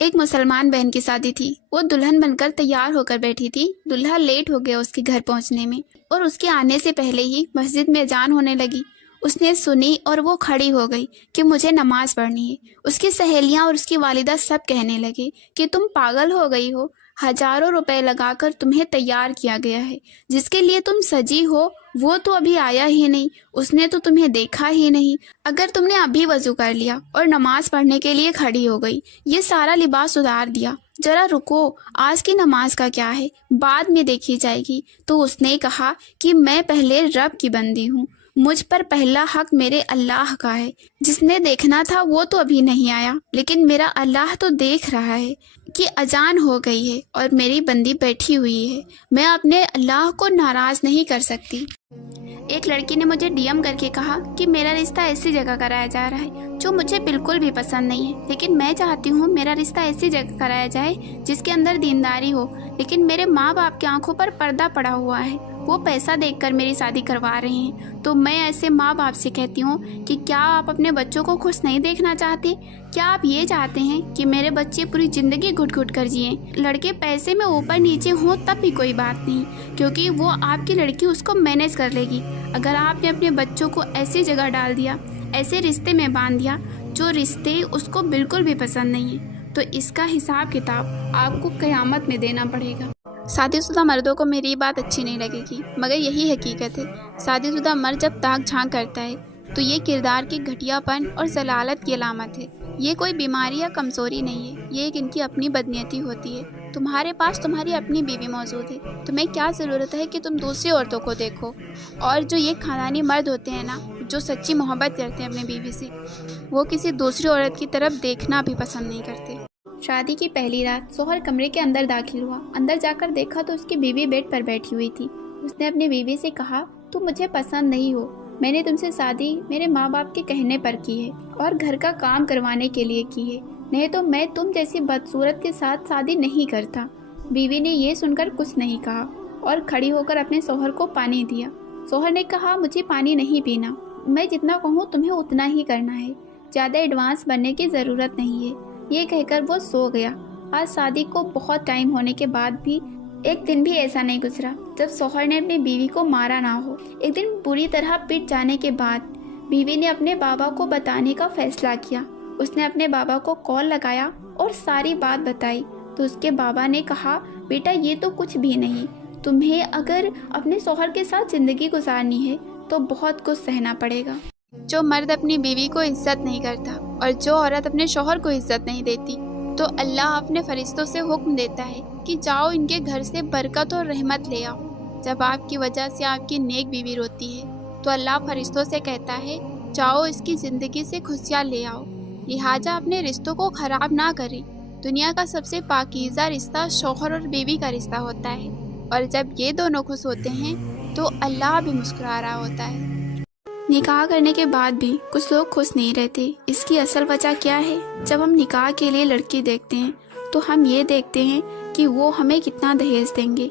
ایک مسلمان بہن کی شادی تھی. وہ دلہن بن کر تیار ہو کر بیٹھی تھی. دلہا لیٹ ہو گیا اس کے گھر پہنچنے میں اور اس کے آنے سے پہلے ہی مسجد میں اذان ہونے لگی. اس نے سنی اور وہ کھڑی ہو گئی کہ مجھے نماز پڑھنی ہے. اس کی سہیلیاں اور اس کی والدہ سب کہنے لگے کہ تم پاگل ہو گئی ہو، ہزاروں روپے لگا کر تمہیں تیار کیا گیا ہے، جس کے لیے تم سجی ہو وہ تو ابھی آیا ہی نہیں، اس نے تو تمہیں دیکھا ہی نہیں. اگر تم نے ابھی وضو کر لیا اور نماز پڑھنے کے لیے کھڑی ہو گئی، یہ سارا لباس اتار دیا، ذرا رکو، آج کی نماز کا کیا ہے، بعد میں دیکھی جائے گی. تو اس نے کہا کہ میں پہلے رب کی بندی ہوں، مجھ پر پہلا حق میرے اللہ کا ہے. جس نے دیکھنا تھا وہ تو ابھی نہیں آیا، لیکن میرا اللہ تو دیکھ رہا ہے کہ اذان ہو گئی ہے اور میری بندی بیٹھی ہوئی ہے، میں اپنے اللہ کو ناراض نہیں کر سکتی. ایک لڑکی نے مجھے ڈی ایم کر کے کہا کہ میرا رشتہ ایسی جگہ کرایا جا رہا ہے جو مجھے بالکل بھی پسند نہیں ہے، لیکن میں چاہتی ہوں میرا رشتہ ایسی جگہ کرایا جائے جس کے اندر دینداری ہو، لیکن میرے ماں باپ کی آنکھوں پر پردہ پڑا ہوا ہے، وہ پیسہ دیکھ کر میری شادی کروا رہے ہیں. تو میں ایسے ماں باپ سے کہتی ہوں کہ کیا آپ اپنے بچوں کو خوش نہیں دیکھنا چاہتے؟ کیا آپ یہ چاہتے ہیں کہ میرے بچے پوری زندگی گھٹ گھٹ کر جئیں؟ لڑکے پیسے میں اوپر نیچے ہوں تب بھی کوئی بات نہیں، کیونکہ وہ آپ کی لڑکی اس کو مینیج کر لے گی. اگر آپ نے اپنے بچوں کو ایسی جگہ ڈال دیا، ایسے رشتے میں باندھ دیا جو رشتے اس کو بالکل بھی پسند نہیں ہیں، تو اس کا حساب کتاب آپ کو قیامت میں دینا پڑے گا. شادی شدہ مردوں کو میری بات اچھی نہیں لگے گی، مگر یہی حقیقت ہے. شادی شدہ مرد جب تاک جھانک کرتا ہے تو یہ کردار کی گھٹیا پن اور ضلالت کی علامت ہے. یہ کوئی بیماری یا کمزوری نہیں ہے، یہ ایک ان کی اپنی بدنیتی ہوتی ہے. تمہارے پاس تمہاری اپنی بیوی موجود ہے، تمہیں کیا ضرورت ہے کہ تم دوسری عورتوں کو دیکھو؟ اور جو یہ خاندانی مرد ہوتے ہیں نا، جو سچی محبت کرتے ہیں اپنی بیوی سے، وہ کسی دوسری عورت کی طرف دیکھنا بھی پسند نہیں کرتے. شادی کی پہلی رات شوہر کمرے کے اندر داخل ہوا. اندر جا کر دیکھا تو اس کی بیوی بیڈ پر بیٹھی ہوئی تھی. اس نے اپنی بیوی سے کہا، تم مجھے پسند نہیں ہو، میں نے تم سے شادی میرے ماں باپ کے کہنے پر کی ہے اور گھر کا کام کروانے کے لیے کی ہے، نہیں تو میں تم جیسی بدصورت کے ساتھ شادی نہیں کرتا. بیوی نے یہ سن کر کچھ نہیں کہا اور کھڑی ہو کر اپنے شوہر کو پانی دیا. شوہر نے کہا، مجھے پانی نہیں پینا، میں جتنا کہوں تمہیں اتنا ہی کرنا ہے، زیادہ ایڈوانس بننے کی ضرورت نہیں ہے. یہ کہہ کر وہ سو گیا. آج شادی کو بہت ٹائم ہونے کے بعد بھی ایک دن بھی ایسا نہیں گزرا جب شوہر نے اپنی بیوی کو مارا نہ ہو. ایک دن بری طرح پٹ جانے کے بعد بیوی نے اپنے بابا کو بتانے کا فیصلہ کیا. اس نے اپنے بابا کو کال لگایا اور ساری بات بتائی تو اس کے بابا نے کہا، بیٹا یہ تو کچھ بھی نہیں، تمہیں اگر اپنے شوہر کے ساتھ زندگی گزارنی ہے تو بہت کچھ سہنا پڑے گا. جو مرد اپنی بیوی کو عزت نہیں کرتا اور جو عورت اپنے شوہر کو عزت نہیں دیتی، تو اللہ اپنے فرشتوں سے حکم دیتا ہے کہ جاؤ ان کے گھر سے برکت اور رحمت لے آؤ. جب آپ کی وجہ سے آپ کی نیک بیوی روتی ہے تو اللہ فرشتوں سے کہتا ہے، جاؤ اس کی زندگی سے خوشیاں لے آؤ. لہٰذا اپنے رشتوں کو خراب نہ کریں. دنیا کا سب سے پاکیزہ رشتہ شوہر اور بیوی کا رشتہ ہوتا ہے، اور جب یہ دونوں خوش ہوتے ہیں تو اللہ بھی مسکرا رہا ہوتا ہے. نکاح کرنے کے بعد بھی کچھ لوگ خوش نہیں رہتے. اس کی اصل وجہ کیا ہے؟ جب ہم نکاح کے لیے لڑکی دیکھتے ہیں تو ہم یہ دیکھتے ہیں کہ وہ ہمیں کتنا دہیج دیں گے،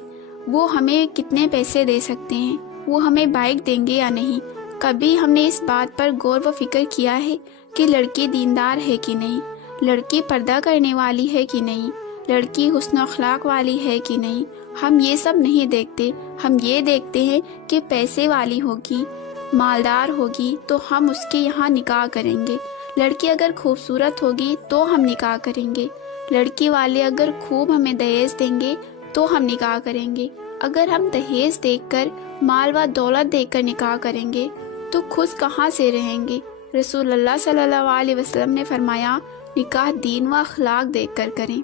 وہ ہمیں کتنے پیسے دے سکتے ہیں، وہ ہمیں بائک دیں گے یا نہیں. کبھی ہم نے اس بات پر غور و فکر کیا ہے کہ لڑکی دیندار ہے کہ نہیں، لڑکی پردہ کرنے والی ہے کہ نہیں، لڑکی حسن و اخلاق والی ہے کہ نہیں؟ ہم یہ سب نہیں دیکھتے. ہم یہ دیکھتے ہیں کہ پیسے والی ہوگی، مالدار ہوگی تو ہم اس کے یہاں نکاح کریں گے. لڑکی اگر خوبصورت ہوگی تو ہم نکاح کریں گے. لڑکی والے اگر خوب ہمیں دہیج دیں گے تو ہم نکاح کریں گے. اگر ہم دہیج دیکھ کر، مال و دولت دیکھ کر نکاح کریں گے تو خوش کہاں سے رہیں گے؟ رسول اللہ صلی اللہ علیہ وسلم نے فرمایا، نکاح دین و اخلاق دیکھ کر کریں.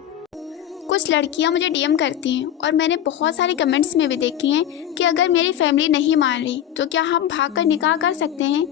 کچھ لڑکیاں مجھے ڈی ایم کرتی ہیں اور میں نے بہت سارے کمنٹس میں بھی دیکھی ہیں کہ اگر میری فیملی نہیں مان رہی تو کیا ہم بھاگ کر نکاح کر سکتے ہیں؟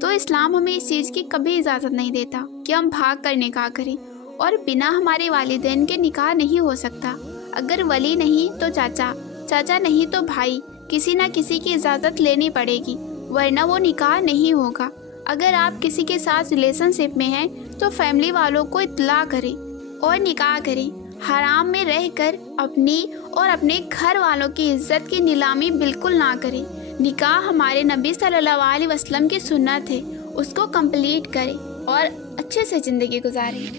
تو اسلام ہمیں اس چیز کی کبھی اجازت نہیں دیتا کہ ہم بھاگ کر نکاح کریں، اور بنا ہمارے والدین کے نکاح نہیں ہو سکتا. اگر ولی نہیں تو چاچا، چاچا نہیں تو بھائی، کسی نہ کسی کی اجازت لینی پڑے گی، ورنہ وہ نکاح نہیں ہوگا. اگر آپ کسی کے ساتھ ریلیشن شپ میں ہیں تو فیملی والوں کو اطلاع کریں اور نکاح کریں. حرام میں رہ کر اپنی اور اپنے گھر والوں کی عزت کی نیلامی بالکل نہ کریں. نکاح ہمارے نبی صلی اللہ علیہ وسلم کی سنت ہے، اس کو کمپلیٹ کریں اور اچھے سے زندگی گزاریں.